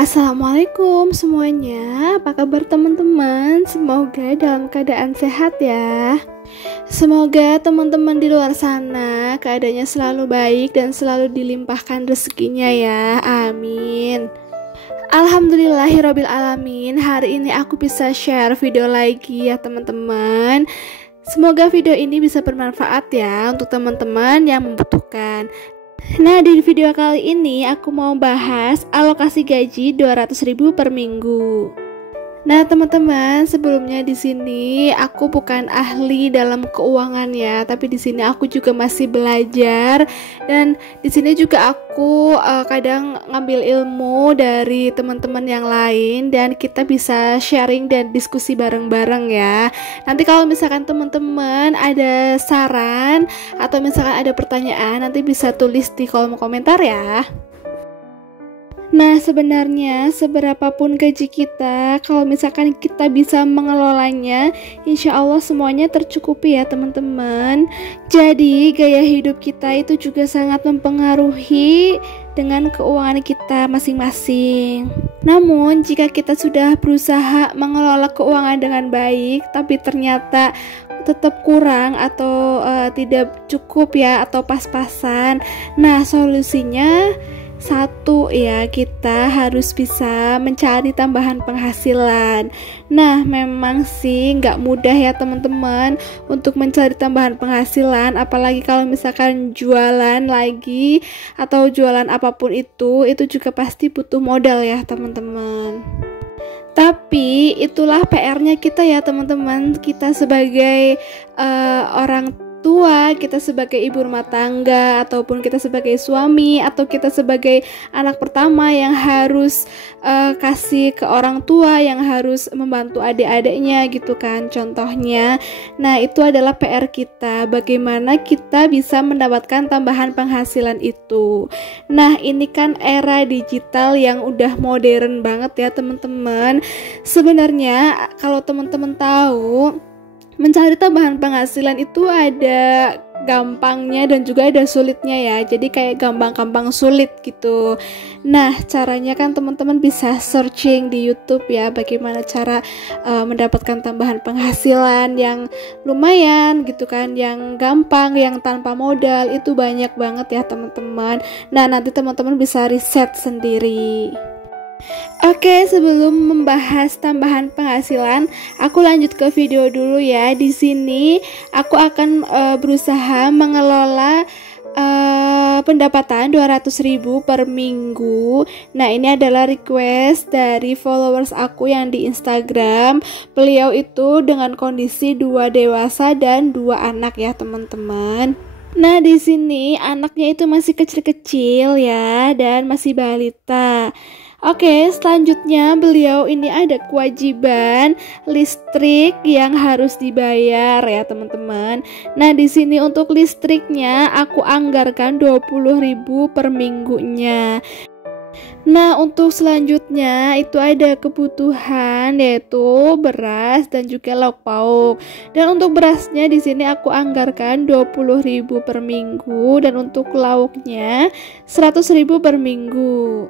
Assalamualaikum semuanya, apa kabar teman-teman? Semoga dalam keadaan sehat ya. Semoga teman-teman di luar sana keadaannya selalu baik dan selalu dilimpahkan rezekinya ya, amin. Alhamdulillahirrabbilalamin, hari ini aku bisa share video lagi ya teman-teman. Semoga video ini bisa bermanfaat ya untuk teman-teman yang membutuhkan. Nah, di video kali ini aku mau bahas alokasi gaji 200.000 per minggu. Nah, teman-teman, sebelumnya di sini aku bukan ahli dalam keuangan ya, tapi di sini aku juga masih belajar dan di sini juga aku kadang ngambil ilmu dari teman-teman yang lain dan kita bisa sharing dan diskusi bareng-bareng ya. Nanti kalau misalkan teman-teman ada saran atau misalkan ada pertanyaan, nanti bisa tulis di kolom komentar ya. Nah, sebenarnya seberapapun gaji kita, kalau misalkan kita bisa mengelolanya, insya Allah semuanya tercukupi ya teman-teman. Jadi gaya hidup kita itu juga sangat mempengaruhi dengan keuangan kita masing-masing. Namun jika kita sudah berusaha mengelola keuangan dengan baik, tapi ternyata tetap kurang atau tidak cukup ya, atau pas-pasan, nah solusinya satu ya, kita harus bisa mencari tambahan penghasilan. Nah, memang sih nggak mudah ya teman-teman untuk mencari tambahan penghasilan, apalagi kalau misalkan jualan lagi atau jualan apapun itu juga pasti butuh modal ya teman-teman. Tapi itulah PR-nya kita ya teman-teman, kita sebagai orang tua, kita sebagai ibu rumah tangga, ataupun kita sebagai suami, atau kita sebagai anak pertama yang harus kasih ke orang tua, yang harus membantu adik-adiknya gitu kan contohnya. Nah, itu adalah PR kita, bagaimana kita bisa mendapatkan tambahan penghasilan itu. Nah, ini kan era digital yang udah modern banget ya teman-teman. Sebenarnya kalau teman-teman tahu, mencari tambahan penghasilan itu ada gampangnya dan juga ada sulitnya ya. Jadi kayak gampang-gampang sulit gitu. Nah, caranya kan teman-teman bisa searching di YouTube ya, bagaimana cara mendapatkan tambahan penghasilan yang lumayan gitu kan, yang gampang, yang tanpa modal, itu banyak banget ya teman-teman. Nah, nanti teman-teman bisa riset sendiri. Oke, sebelum membahas tambahan penghasilan, aku lanjut ke video dulu ya. Di sini aku akan berusaha mengelola pendapatan 200.000 per minggu. Nah, ini adalah request dari followers aku yang di Instagram. Beliau itu dengan kondisi 2 dewasa dan 2 anak ya, teman-teman. Nah, di sini anaknya itu masih kecil-kecil ya dan masih balita. Oke, selanjutnya beliau ini ada kewajiban listrik yang harus dibayar ya teman-teman. Nah, di sini untuk listriknya aku anggarkan 20.000 per minggunya. Nah, untuk selanjutnya itu ada kebutuhan yaitu beras dan juga lauk pauk. Dan untuk berasnya di sini aku anggarkan 20.000 per minggu dan untuk lauknya 100.000 per minggu.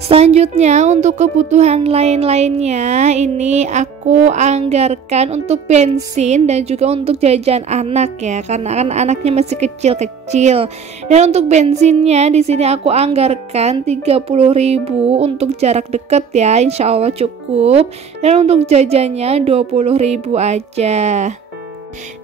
Selanjutnya untuk kebutuhan lain-lainnya ini aku anggarkan untuk bensin dan juga untuk jajan anak ya, karena kan anaknya masih kecil-kecil. Dan untuk bensinnya di sini aku anggarkan 30.000 untuk jarak dekat ya, insya Allah cukup. Dan untuk jajannya 20.000 aja.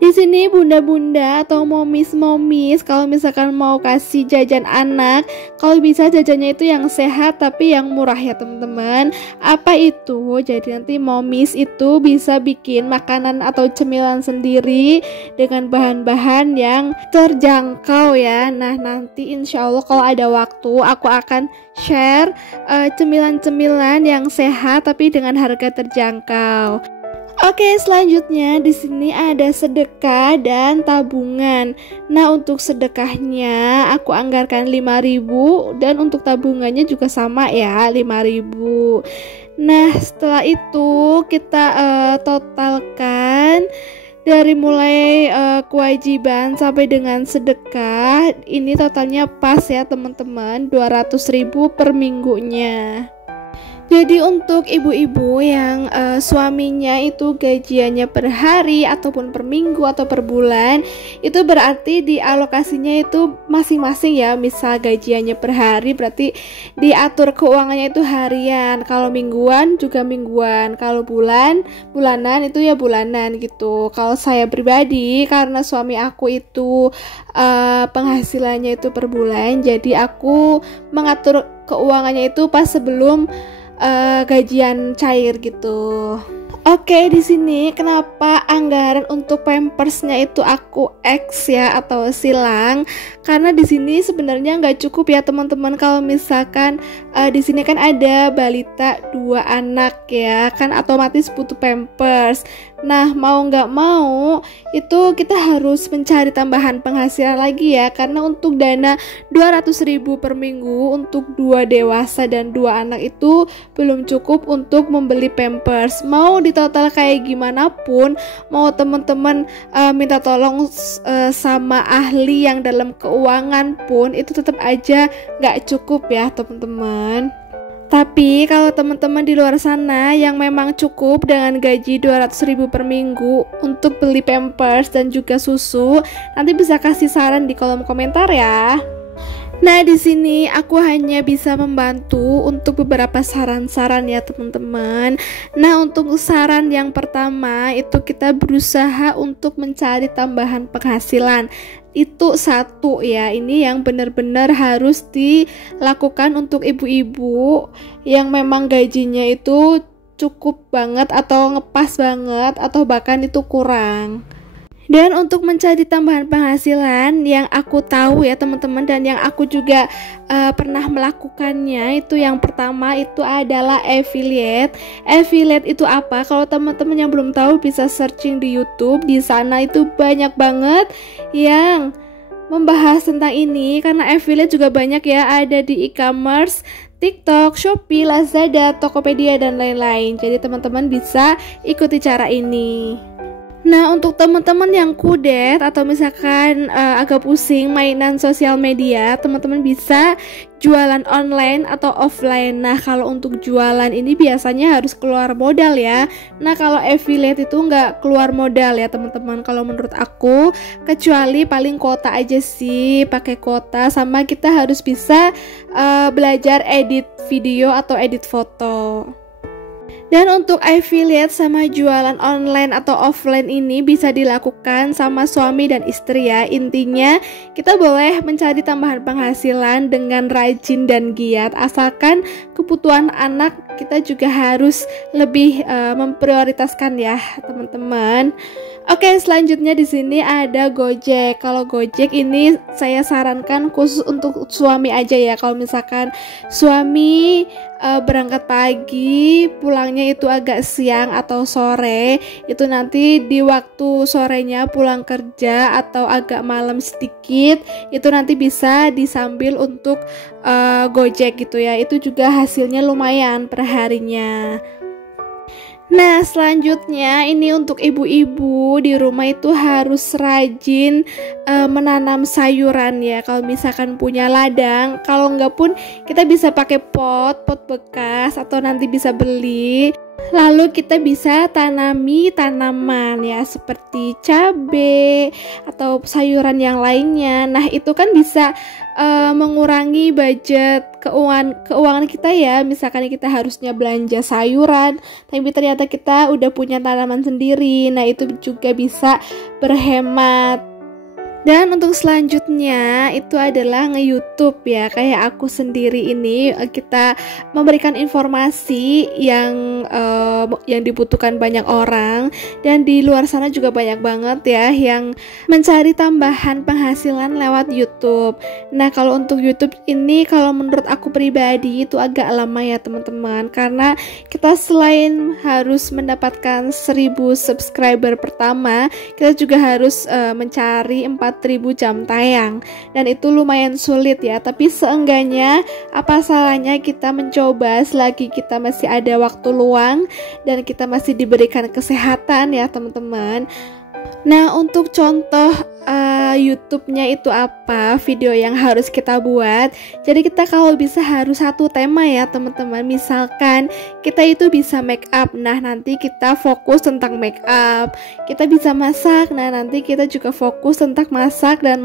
Di sini bunda-bunda atau momis-momis kalau misalkan mau kasih jajan anak, kalau bisa jajannya itu yang sehat tapi yang murah ya teman-teman. Apa itu? Jadi nanti momis itu bisa bikin makanan atau cemilan sendiri dengan bahan-bahan yang terjangkau ya. Nah, nanti insya Allah kalau ada waktu aku akan share cemilan-cemilan yang sehat tapi dengan harga terjangkau. Oke, selanjutnya di sini ada sedekah dan tabungan. Nah, untuk sedekahnya aku anggarkan 5.000 dan untuk tabungannya juga sama ya, 5.000. Nah, setelah itu kita totalkan Dari mulai kewajiban sampai dengan sedekah, ini totalnya pas ya teman-teman, 200.000 per minggunya. Jadi untuk ibu-ibu yang suaminya itu gajiannya per hari ataupun per minggu atau per bulan, itu berarti di alokasinya itu masing-masing ya. Misal gajiannya per hari berarti diatur keuangannya itu harian, kalau mingguan juga mingguan, kalau bulanan itu ya bulanan gitu. Kalau saya pribadi, karena suami aku itu penghasilannya itu per bulan, jadi aku mengatur keuangannya itu pas sebelum gajian cair gitu. Oke, di sini kenapa anggaran untuk pampersnya itu aku X ya atau silang? Karena di sini sebenarnya nggak cukup ya teman-teman. Kalau misalkan di sini kan ada balita 2 anak ya, kan otomatis butuh pampers. Nah, mau nggak mau itu kita harus mencari tambahan penghasilan lagi ya, karena untuk dana 200.000 per minggu untuk 2 dewasa dan 2 anak itu belum cukup untuk membeli pampers. Mau di total kayak gimana pun, mau teman-teman minta tolong sama ahli yang dalam keuangan pun, itu tetap aja nggak cukup ya teman-teman. Tapi kalau teman-teman di luar sana yang memang cukup dengan gaji 200.000 per minggu untuk beli pampers dan juga susu, nanti bisa kasih saran di kolom komentar ya. Nah, di sini aku hanya bisa membantu untuk beberapa saran-saran ya teman-teman. Nah, untuk saran yang pertama itu kita berusaha untuk mencari tambahan penghasilan. Itu satu ya, ini yang benar-benar harus dilakukan untuk ibu-ibu yang memang gajinya itu cukup banget atau ngepas banget atau bahkan itu kurang. Dan untuk mencari tambahan penghasilan yang aku tahu ya teman-teman, dan yang aku juga pernah melakukannya, itu yang pertama itu adalah affiliate. Affiliate itu apa? Kalau teman-teman yang belum tahu bisa searching di YouTube. Di sana itu banyak banget yang membahas tentang ini, karena affiliate juga banyak ya, ada di e-commerce, TikTok, Shopee, Lazada, Tokopedia dan lain-lain. Jadi teman-teman bisa ikuti cara ini. Nah, untuk teman-teman yang kudet atau misalkan agak pusing mainan sosial media, teman-teman bisa jualan online atau offline. Nah, kalau untuk jualan ini biasanya harus keluar modal ya. Nah, kalau affiliate itu nggak keluar modal ya teman-teman, kalau menurut aku, kecuali paling kuota aja sih, pakai kuota, sama kita harus bisa belajar edit video atau edit foto. Dan untuk affiliate sama jualan online atau offline ini bisa dilakukan sama suami dan istri ya. Intinya kita boleh mencari tambahan penghasilan dengan rajin dan giat, asalkan kebutuhan anak kita juga harus lebih memprioritaskan ya teman-teman. Oke, selanjutnya di sini ada Gojek. Kalau Gojek ini saya sarankan khusus untuk suami aja ya. Kalau misalkan suami berangkat pagi, pulangnya itu agak siang atau sore, itu nanti di waktu sorenya pulang kerja atau agak malam sedikit, itu nanti bisa disambil untuk Gojek gitu ya. Itu juga hasilnya lumayan per harinya. Nah, selanjutnya ini untuk ibu-ibu di rumah itu harus rajin menanam sayuran ya. Kalau misalkan punya ladang, kalau enggak pun kita bisa pakai pot bekas atau nanti bisa beli. Lalu kita bisa tanami tanaman ya, seperti cabai atau sayuran yang lainnya. Nah, itu kan bisa mengurangi budget keuangan kita ya. Misalkan kita harusnya belanja sayuran, tapi ternyata kita udah punya tanaman sendiri. Nah, itu juga bisa berhemat. Dan untuk selanjutnya itu adalah nge-YouTube ya, kayak aku sendiri ini, kita memberikan informasi yang dibutuhkan banyak orang, dan di luar sana juga banyak banget ya yang mencari tambahan penghasilan lewat YouTube. Nah, kalau untuk YouTube ini kalau menurut aku pribadi itu agak lama ya teman-teman, karena kita selain harus mendapatkan 1000 subscriber pertama, kita juga harus mencari 4.000 jam tayang, dan itu lumayan sulit ya. Tapi seenggaknya apa salahnya kita mencoba selagi kita masih ada waktu luang dan kita masih diberikan kesehatan ya teman-teman. Nah, untuk contoh YouTube-nya itu apa, video yang harus kita buat. Jadi kita kalau bisa harus satu tema ya teman-teman. Misalkan kita itu bisa make up, nah nanti kita fokus tentang make up. Kita bisa masak, nah nanti kita juga fokus tentang masak dan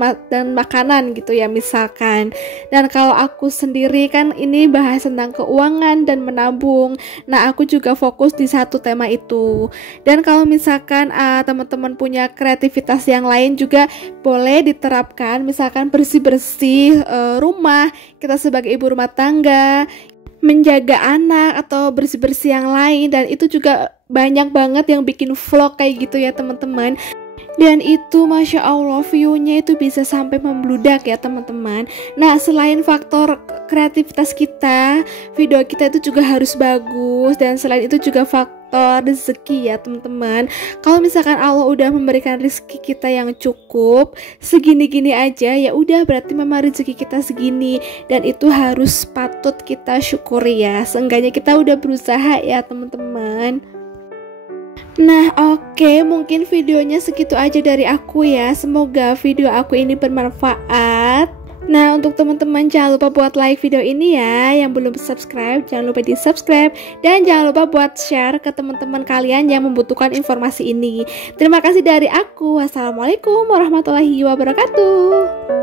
makanan gitu ya misalkan. Dan kalau aku sendiri kan ini bahas tentang keuangan dan menabung. Nah aku juga fokus di satu tema itu. Dan kalau misalkan teman-teman punya kreativitas yang lain juga boleh diterapkan, misalkan bersih-bersih rumah, kita sebagai ibu rumah tangga, menjaga anak atau bersih-bersih yang lain, dan itu juga banyak banget yang bikin vlog kayak gitu ya teman-teman. Dan itu Masya Allah view-nya itu bisa sampai membludak ya teman-teman. Nah selain faktor kreativitas kita, video kita itu juga harus bagus. Dan selain itu juga faktor rezeki ya teman-teman. Kalau misalkan Allah udah memberikan rezeki kita yang cukup segini-gini aja, ya udah berarti memang rezeki kita segini. Dan itu harus patut kita syukuri ya. Seenggaknya kita udah berusaha ya teman-teman. Nah oke, mungkin videonya segitu aja dari aku ya. Semoga video aku ini bermanfaat. Nah untuk teman-teman jangan lupa buat like video ini ya. Yang belum subscribe jangan lupa di subscribe. Dan jangan lupa buat share ke teman-teman kalian yang membutuhkan informasi ini. Terima kasih dari aku. Wassalamualaikum warahmatullahi wabarakatuh.